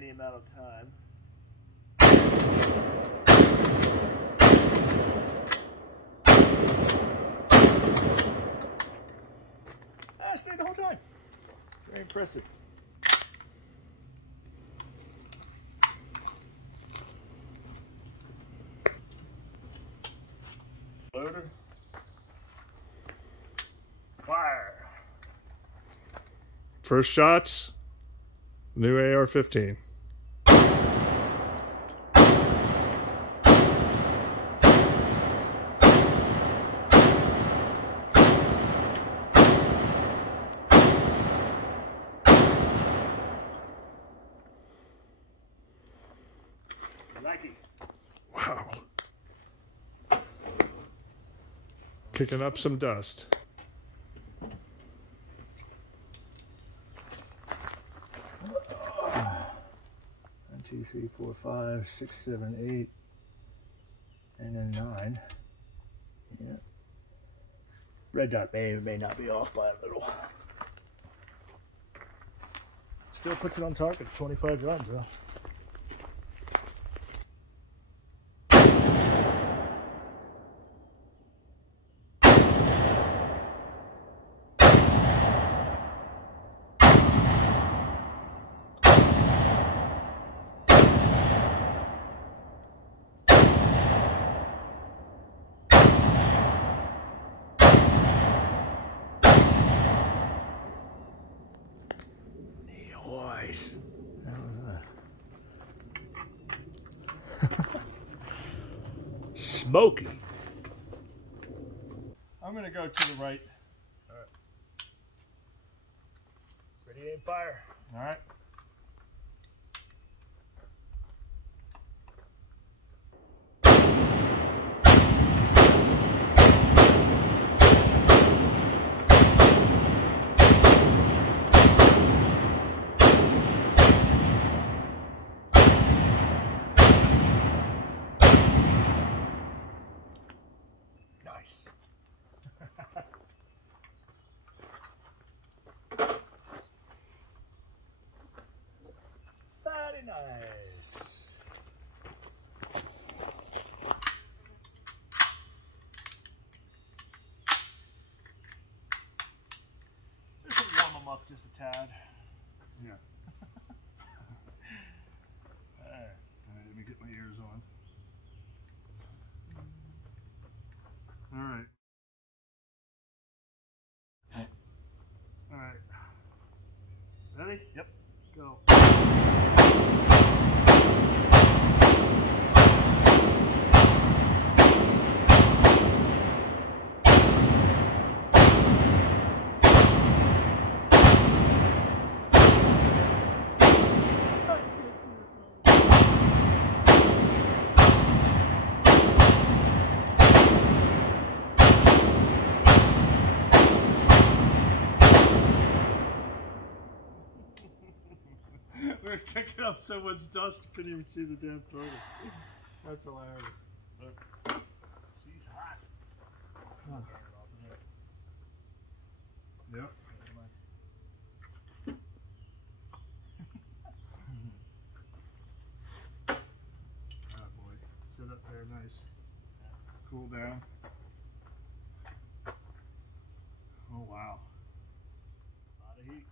any amount of time. I stayed the whole time. Very impressive. Loader. Fire. First shots, new AR-15. Nike. Wow. Kicking up some dust. 2, 3, 4, 5, 6, 7, 8, and then 9. Yeah. Red dot may not be off by a little. Still puts it on target, 25 yards though. Nice. That was a smoky. I'm gonna go to the right. All right. Ready, aim, fire. All right. Nice. Very nice. Just warm them up just a tad. Yeah. All right, let me get my ears on. All right. All right. Ready? Yep. Go. We're kicking up so much dust you couldn't even see the damn target. That's hilarious. Look. She's hot. Huh. Yep. Ah, boy. Sit up there nice. Cool down. Oh, wow. A lot of heat.